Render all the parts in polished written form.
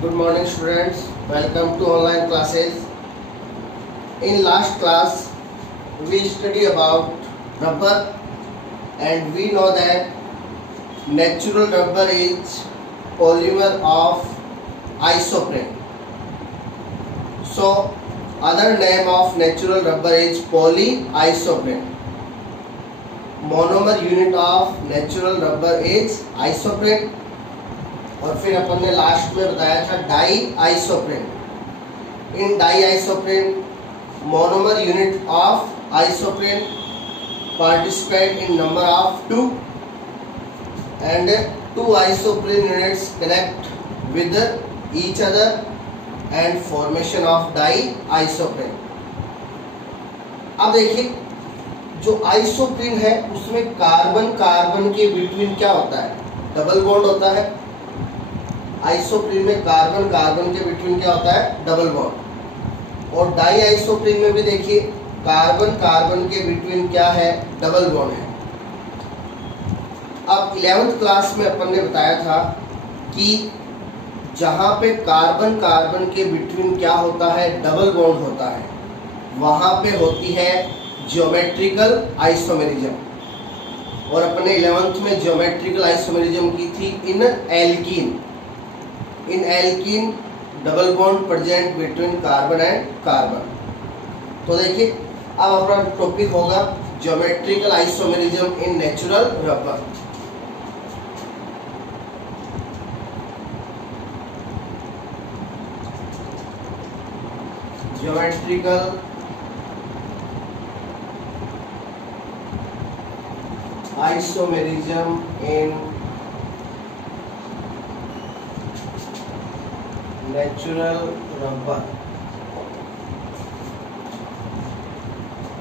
Good morning students, welcome to online classes. In last class we study about rubber and we know that natural rubber is polymer of isoprene. So other name of natural rubber is polyisoprene. Monomer unit of natural rubber is isoprene. और फिर अपन ने last में बताया था di isoprene. In di isoprene monomer unit of isoprene participate in number of 2 and 2 isoprene units connect with each other and formation of di isoprene. अब देखिए जो आइसोप्रेन है उसमें कार्बन कार्बन के बिटवीन क्या होता है, डबल बॉन्ड होता है. आइसोप्रीन में कार्बन कार्बन के बिटवीन क्या होता है, डबल बॉन्ड. और डाई आइसोप्रीन में भी देखिए कार्बन कार्बन के बिटवीन क्या है, डबल बॉन्ड है. अब 11th क्लास में अपन ने बताया था कि जहां पे कार्बन कार्बन के बिटवीन क्या होता है, डबल बॉन्ड होता है, वहां पे होती है ज्योमेट्रिकल आइसोमेरिज्म. और अपन ने 11th में ज्योमेट्रिकल आइसोमेरिज्म की थी इन alkene. In alkene double bond present between carbon and carbon. तो देखिए अब अपना टॉपिक होगा geometrical isomerism in natural rubber. Geometrical isomerism in natural rubber.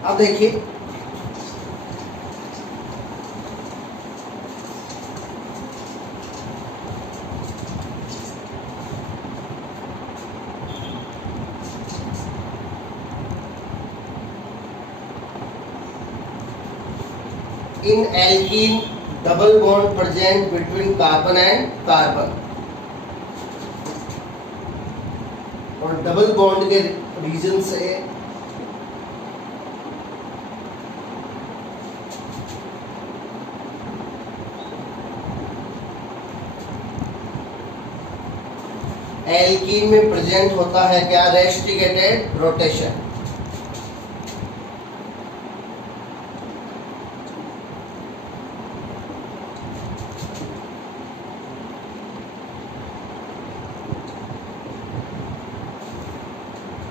अब देखिए in alkene double bond present between carbon and carbon. और डबल बॉन्ड के reason से एल्कीन में प्रेजेंट होता है क्या, रेस्ट्रिकेटेड रोटेशन.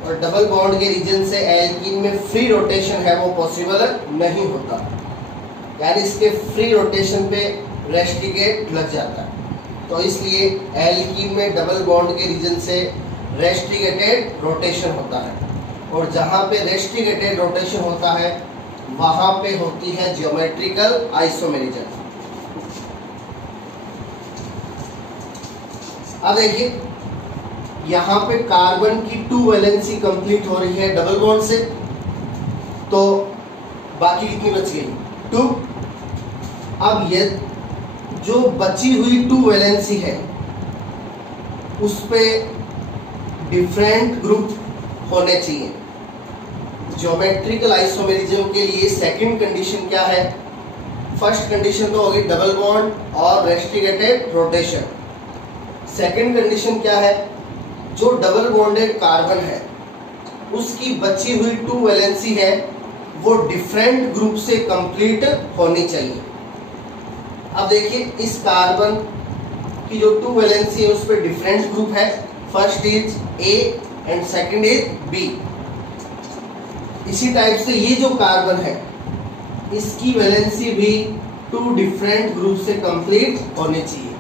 और डबल बॉन्ड के रीजन से एल्कीन में फ्री रोटेशन है वो पॉसिबल नहीं होता, यानी इसके फ्री रोटेशन पे रेस्ट्रिकेट लग जाता है. तो इसलिए एल्कीन में डबल बॉन्ड के रीजन से रेस्ट्रिकेटेड रोटेशन होता है. और जहां पे रेस्ट्रिकेटेड रोटेशन होता है वहां पे होती है ज्योमेट्रिकल आइसोमेरिज्म. अब देखिए यहाँ पे कार्बन की 2 वैलेंसी कंप्लीट हो रही है डबल बॉन्ड से, तो बाकी कितनी बच गई, 2. अब ये जो बची हुई 2 वैलेंसी है उस पे डिफरेंट ग्रुप होने चाहिए. ज्योमेट्रिकल आइसोमेरिज्म के लिए सेकंड कंडीशन क्या है, फर्स्ट कंडीशन तो होगी डबल बॉन्ड और रेस्ट्रिकेटेड रोटेशन. सेकंड कंडीशन क्या है, जो डबल बॉन्डेड कार्बन है उसकी बची हुई 2 वैलेंसी है वो डिफरेंट ग्रुप से कंप्लीट होनी चाहिए. अब देखिए इस कार्बन की जो 2 वैलेंसी है उस पर डिफरेंट ग्रुप है, first is A and second is B. इसी टाइप से ये जो कार्बन है इसकी वैलेंसी भी 2 डिफरेंट ग्रुप से कंप्लीट होनी चाहिए.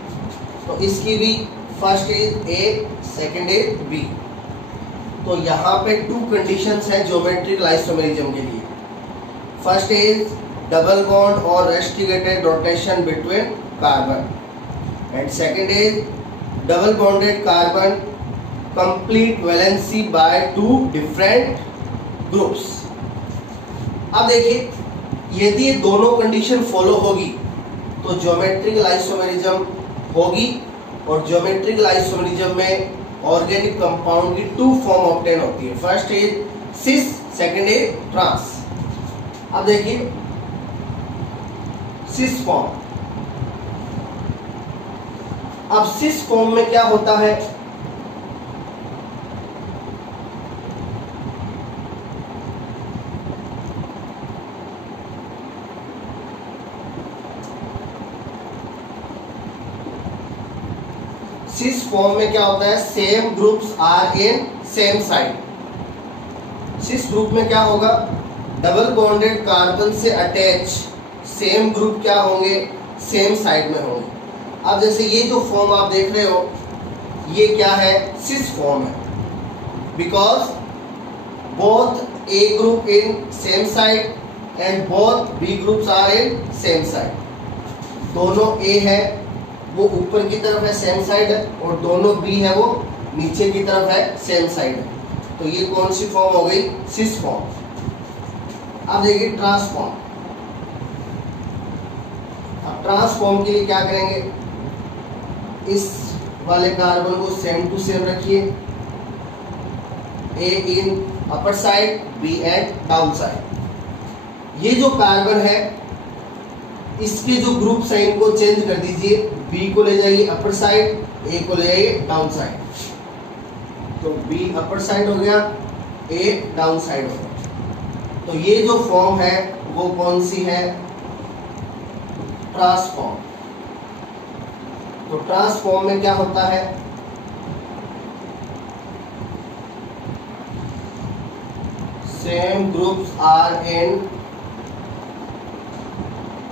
तो इसकी भी first is A second is B. तो यहाँ पे 2 कंडीशंस हैं ज्योमेट्रिकल आइसोमेरिज्म के लिए. फर्स्ट इज डबल बॉन्ड और restricted rotation between carbon and second is double bonded carbon complete valency by 2 different groups. अब देखिए यदि ये दोनों कंडीशन फॉलो होगी तो ज्योमेट्रिकल आइसोमेरिज्म होगी. और ज्योमेट्रिकल आइसोमेरिज्म में ऑर्गेनिक कंपाउंड की 2 फॉर्म ऑब्टेन होती है। First is cis, second is trans. अब देखिए सिस फॉर्म। अब सिस फॉर्म में क्या होता है, सिस फॉर्म में क्या होता है, same groups are in same side. Cis group में क्या होगा, डबल बॉन्डेड कार्बन से अटैच सेम ग्रुप क्या होंगे, सेम साइड में होंगे। अब जैसे ये जो फॉर्म आप देख रहे हो ये क्या है, सिस फॉर्म है, because both A group in same side and both B groups are in same side. दोनों ए है वो ऊपर की तरफ है, सेम साइड है, और दोनों बी है वो नीचे की तरफ है, सेम साइड है। तो ये कौन सी फॉर्म हो गई, सिस फॉर्म। अब देखिए ट्रांसफॉर्म। अब ट्रांसफॉर्म के लिए क्या करेंगे, इस वाले कार्बन को सेम टू सेम रखिए, A in upper side, B at down side. ये जो कार्बन है इसके जो ग्रुप्स हैं इनको चेंज कर दीजिए, बी को ले जाइए अपर साइड, ए को ले जाइए डाउन साइड। तो बी अपर साइड हो गया, ए डाउन साइड हो गया। तो ये जो फॉर्म है वो कौन सी है, ट्रांसफॉर्म। तो ट्रांसफॉर्म में क्या होता है, same groups are in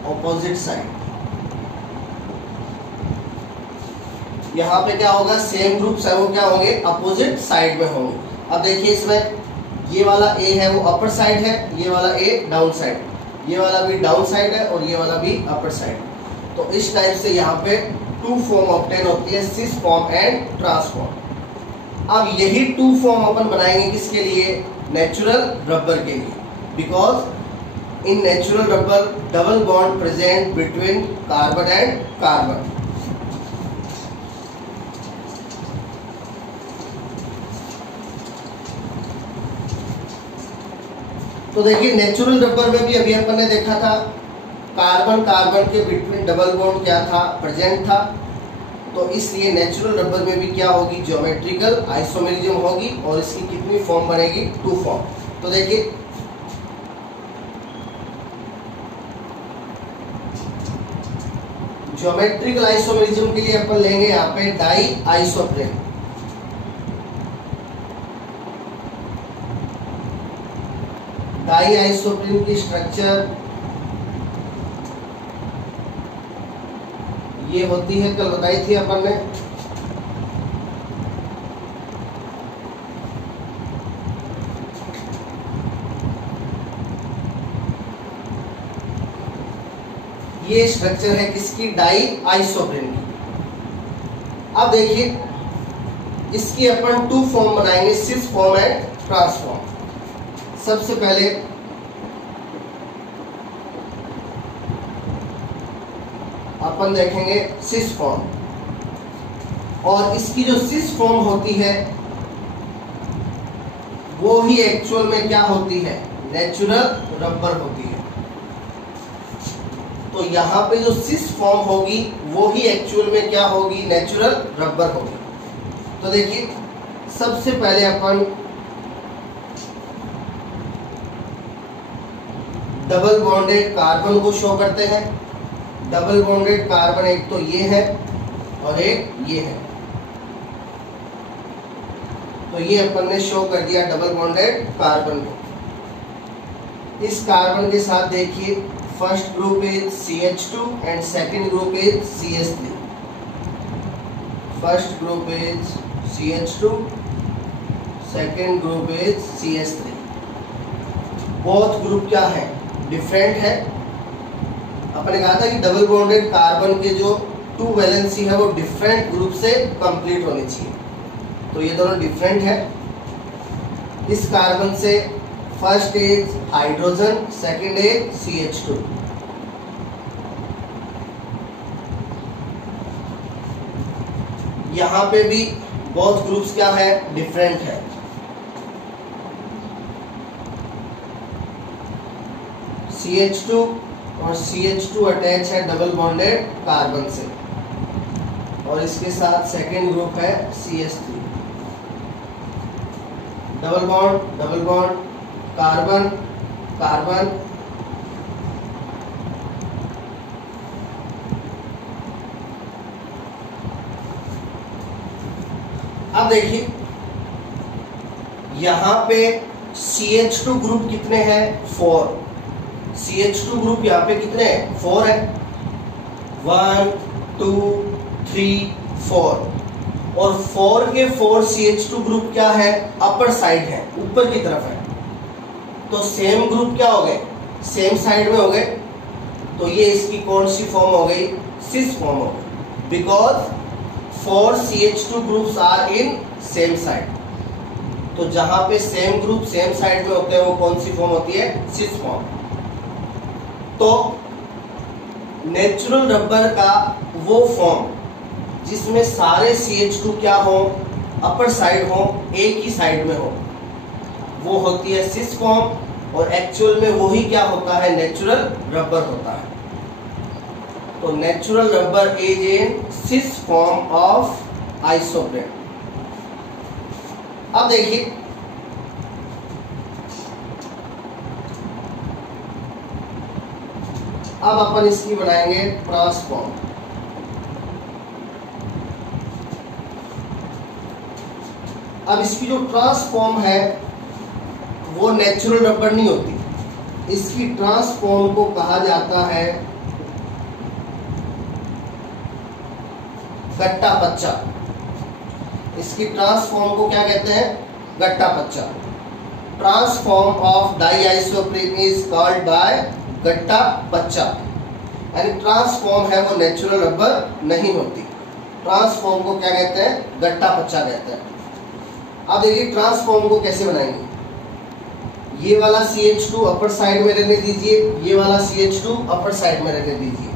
opposite side. यहां पे क्या होगा, सेम ग्रुप्स है वो क्या होंगे, अपोजिट साइड में होंगे। अब देखिए इसमें ये वाला ए है वो अपर साइड है, ये वाला ए डाउन साइड, ये वाला भी डाउन साइड है और ये वाला भी अपर साइड। तो इस टाइप से यहाँ पे 2 फॉर्म ऑब्टेन होती है, सिस फॉर्म एंड ट्रांसफॉर्म। अब यही 2 फॉर्म अपन बनाएंगे किसके लिए, नेचुरल रबर के लिए, because in natural rubber double bond present between carbon and carbon। तो देखिए नेचुरल रबर में भी अभी अपन ने देखा था कार्बन कार्बन के बिटवीन डबल बॉन्ड क्या था, प्रेजेंट था। तो इसलिए नेचुरल रबर में भी क्या होगी, ज्योमेट्रिकल आइसोमेरिज्म होगी और इसकी कितनी फॉर्म बनेगी, 2 फॉर्म। तो देखिए ज्योमेट्रिकल आइसोमेरिज्म के लिए अपन लेंगे यहाँ पे डाई आइसोप्रेन। डाई आइसोप्रेन की स्ट्रक्चर ये होती है, कल बताई थी अपन ने, ये स्ट्रक्चर है किसकी, डाई आइसोप्रेन की। अब देखिए इसकी अपन 2 फॉर्म बनाएंगे, सिस फॉर्म एंड ट्रांसफॉर्म। सबसे पहले अपन देखेंगे सिस फॉर्म, और इसकी जो सिस फॉर्म होती है वो ही एक्चुअल में क्या होती है, नेचुरल रबर होती है। तो यहाँ पे जो सिस फॉर्म होगी वो ही एक्चुअल में क्या होगी, नेचुरल रबर होगी। तो देखिए सबसे पहले अपन डबल बॉन्डेड कार्बन को शो करते हैं। डबल बॉन्डेड कार्बन एक तो ये है और एक ये है, तो ये अपन ने शो कर दिया डबल बॉन्डेड कार्बन को। इस कार्बन के साथ देखिए first group is CH2 and second group is CH3। First group is CH2, second group is CH3। Both group क्या है, डिफरेंट है। अपने कहा था कि डबल बॉन्डेड कार्बन के जो 2 वैलेंसी है वो डिफरेंट ग्रुप से कंप्लीट होनी चाहिए, तो ये दोनों डिफरेंट है। इस कार्बन से first is hydrogen, second is CH2। यहाँ पे भी बोथ ग्रुप्स क्या है, डिफरेंट है। CH2 और CH2 अटैच है डबल बॉन्डेड कार्बन से, और इसके साथ सेकेंड ग्रुप है CH3, double bond carbon carbon, अब देखिए यहां पे CH2 ग्रुप कितने हैं, 4। CH2 ग्रुप यहाँ पे कितने हैं, 4 है, 1 2 3 4, और 4 के 4 CH2 ग्रुप क्या है, अपर साइड है, ऊपर की तरफ है, तो सेम ग्रुप क्या हो गए, सेम साइड में हो गए, तो ये इसकी कौन सी फॉर्म हो गई, सिस फॉर्म हो गई, because 4 CH2 groups are in same side. तो जहां पे सेम ग्रुप सेम साइड में होते हैं वो कौन सी फॉर्म होती है, सिस फॉर्म। तो नेचुरल रबर का वो फॉर्म जिसमें सारे CH2 क्या हो, अपर साइड हो, एक ही साइड में हो, वो होती है सिस फॉर्म, और एक्चुअल में वही क्या होता है, नेचुरल रबर होता है। तो natural rubber is in cis form of isoprene. अब देखिए अब अपन इसकी बनाएंगे ट्रांसफॉर्म। अब इसकी जो ट्रांसफॉर्म है वो नेचुरल रबर नहीं होती, इसकी ट्रांसफॉर्म को कहा जाता है गट्टा पच्चा। इसकी ट्रांसफॉर्म को क्या कहते हैं, gutta percha. Transform of diisoprene is called by gutta percha, यानी ट्रांसफॉर्म है वो नेचुरल रबर नहीं होती, ट्रांसफॉर्म को क्या कहते हैं, गट्टा पच्चा कहते हैं। अब देखिए ट्रांसफॉर्म को कैसे बनाएंगे, ये वाला CH2 अपर साइड में रहने दीजिए, ये वाला CH2 अपर साइड में रहने दीजिए,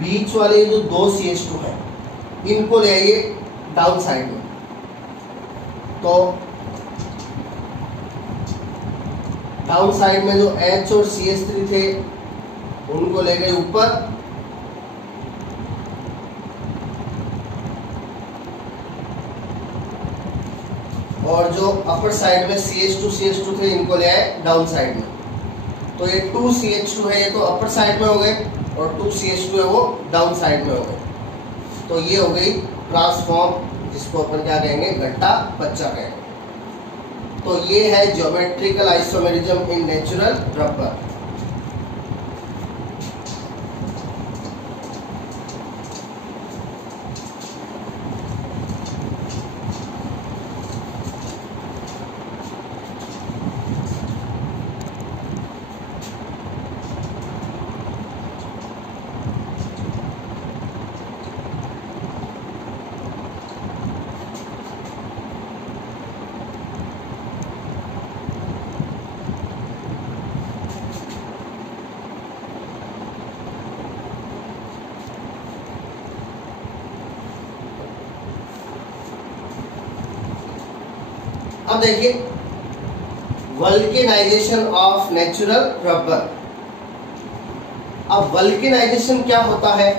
बीच वाले जो 2 CH2 हैं इनको ले आइए डाउन साइड में। तो डाउन साइड में जो H और CH3 थे उनको ले गए ऊपर, और जो अपर साइड में CH2 थे इनको ले आए डाउन साइड में। तो ये 2 CH2 है, ये तो अपर साइड में हो गए, और 2 CH2 है वो डाउन साइड में हो गए। तो ये हो गई ट्रांसफॉर्म, जिसको अपन क्या कहेंगे, गट्टा पच्चा कहेंगे। तो ये है geometrical isomerism in natural rubber. अब देखिए वल्केनाइजेशन ऑफ नेचुरल रबर। अब वल्केनाइजेशन क्या होता है,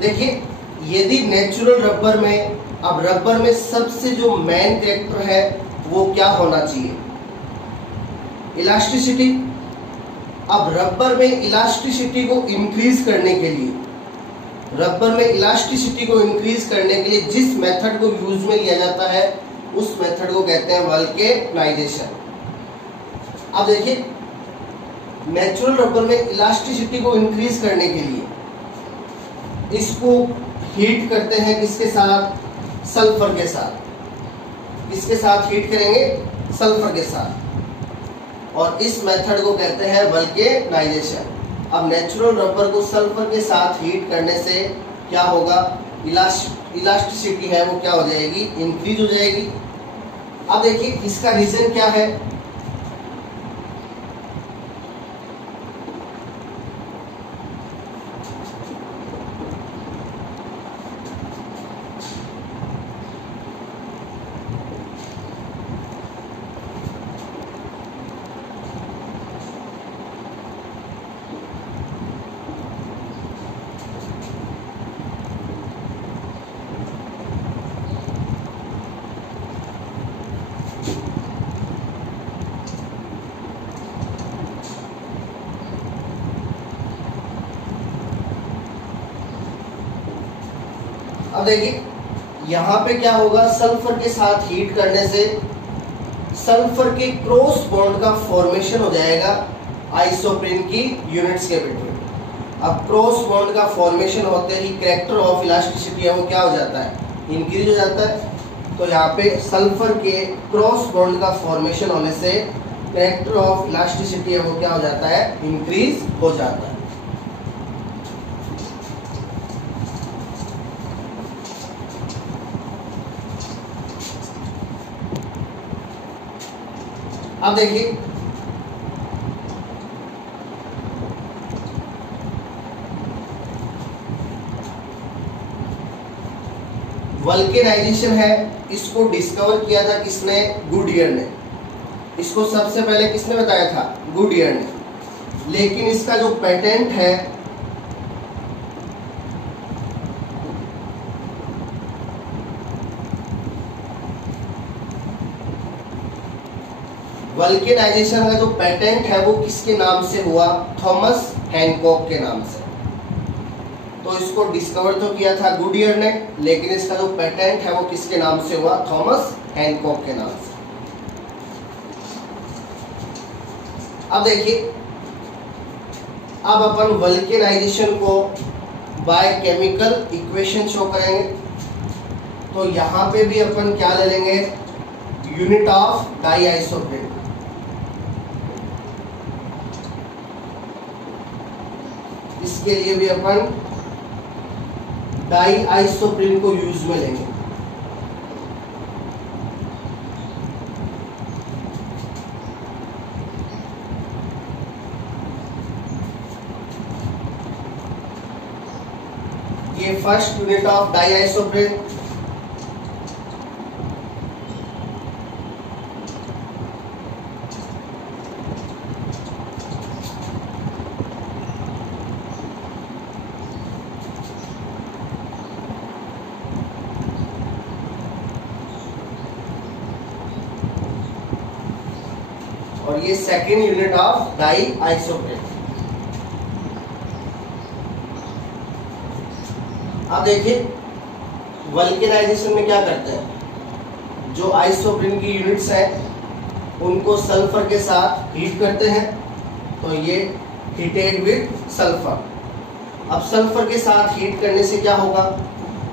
देखिए यदि नेचुरल रबर में, अब रबर में सबसे जो मेन कैरेक्टर है वो क्या होना चाहिए, इलास्टिसिटी। अब रबर में इलास्टिसिटी को इंक्रीज करने के लिए रबर में इलास्टिसिटी को इंक्रीज करने के लिए जिस मेथड को यूज में लिया जाता है उस मेथड को कहते हैं वल्केनाइजेशन। अब देखिए, नेचुरल रबर में इलास्टिसिटी को इंक्रीज करने के लिए इसको हीट करते हैं किसके साथ? सल्फर के साथ। किसके साथ हीट करेंगे? सल्फर के साथ, और इस मेथड को कहते हैं वल्केनाइजेशन। अब नेचुरल रबर को सल्फर के साथ हीट करने से क्या होगा? इलास्टिसिटी है वो क्या हो जाएगी? इंक्रीज हो जाएगी। अब देखिए इसका रीजन क्या है? अब देखिए यहां पे क्या होगा? सल्फर के साथ हीट करने से सल्फर के क्रॉस बॉन्ड का फॉर्मेशन हो जाएगा आइसोप्रीन की यूनिट्स के बिटवीन। अब क्रॉस बॉन्ड का फॉर्मेशन होते ही कैरेक्टर ऑफ इलास्टिसिटी है वो क्या हो जाता है? इंक्रीज हो जाता है। तो यहाँ पे सल्फर के क्रॉस बॉन्ड का फॉर्मेशन होने से कैरेक्टर ऑफ इलास्टिसिटी है वो क्या हो जाता है? इंक्रीज हो जाता है। अब देखिए वल्केनाइजेशन है, इसको डिस्कवर किया था किसने? गुडियर ने। इसको सबसे पहले किसने बताया था? गुडियर ने। लेकिन इसका जो पेटेंट है वल्केनाइजेशन का जो पेटेंट है वो किसके नाम से हुआ? थॉमस हैनकॉक के नाम से। तो इसको डिस्कवर तो किया था गुडियर ने, लेकिन इसका जो पेटेंट है वो किसके नाम से हुआ? थॉमस हैनकॉक के नाम से। अब देखिए, अब अपन वल्केनाइजेशन को बाय केमिकल इक्वेशन शो करेंगे। तो यहां पे भी अपन क्या ले लेंगे? Unit of diisoprene. इसके लिए भी अपन डाइआइसोप्रीन को यूज में लेंगे। ये फर्स्ट यूनिट ऑफ डाइआइसोप्रीन। और ये सेकेंड यूनिट ऑफ डाइआइसोप्रीन। अब देखिए वल्केनाइजेशन में क्या करते हैं? जो आइसोप्रीन की यूनिट्स हैं उनको सल्फर के साथ हीट करते हैं। तो ये हीटेड विद सल्फर। अब सल्फर के साथ हीट करने से क्या होगा?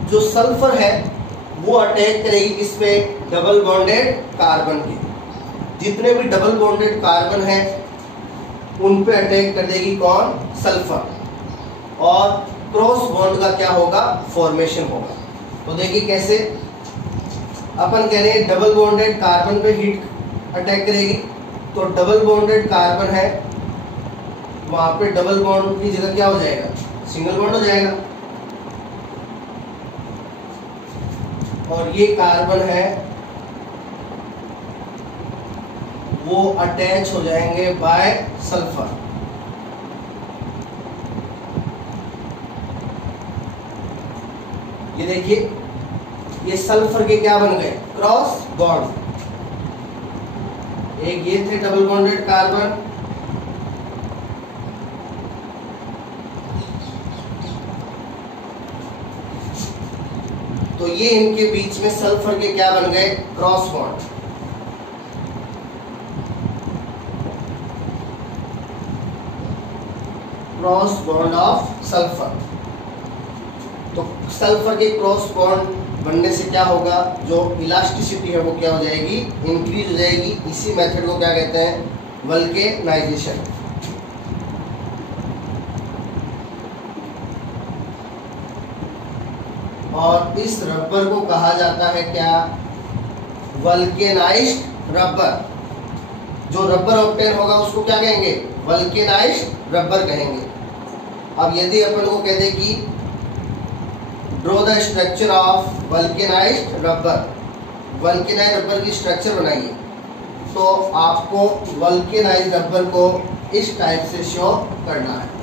जो सल्फर है वो अटैक करेगी किस पे? डबल बॉन्डेड कार्बन के। जितने भी डबल बॉन्डेड कार्बन हैं उन पे अटैक कर देगी कौन? सल्फर। और क्रॉस बॉन्ड का क्या होगा? फॉर्मेशन होगा। तो देखिए कैसे अपन कह रहे हैं डबल बॉन्डेड कार्बन पे हीट अटैक करेगी। तो डबल बॉन्डेड कार्बन है वहां पे डबल बॉन्ड की जगह क्या हो जाएगा? सिंगल बॉन्ड हो जाएगा। और ये कार्बन है वो अटैच हो जाएंगे बाय सल्फर। ये देखिए ये सल्फर के क्या बन गए? Cross bond. एक ये थे डबल बॉन्डेड कार्बन, तो ये इनके बीच में सल्फर के क्या बन गए, cross bond. Cross bond of sulphur. तो सल्फर के क्रॉस बॉन्ड बनने से क्या होगा, जो इलास्टिसिटी है वो क्या हो जाएगी, इंक्रीज हो जाएगी। इसी मेथड को क्या कहते हैं, वल्केनाइजेशन। और इस रबर को कहा जाता है क्या, वल्केनाइज्ड रबर। जो रबर ऑब्टेन होगा उसको क्या कहेंगे, वल्केनाइज्ड रबर कहेंगे। अब यदि अपन को कहते कि draw the structure of vulcanized rubber, vulcanized rubber की स्ट्रक्चर बनाइए, तो आपको वल्केनाइज्ड रबर को इस टाइप से शो करना है।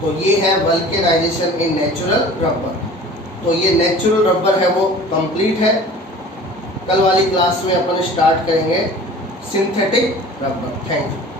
तो ये है वल्केनाइजेशन इन नेचुरल रबर। तो ये नेचुरल रबर है वो कंप्लीट है। कल वाली क्लास में अपन स्टार्ट करेंगे सिंथेटिक रबर। Thank you.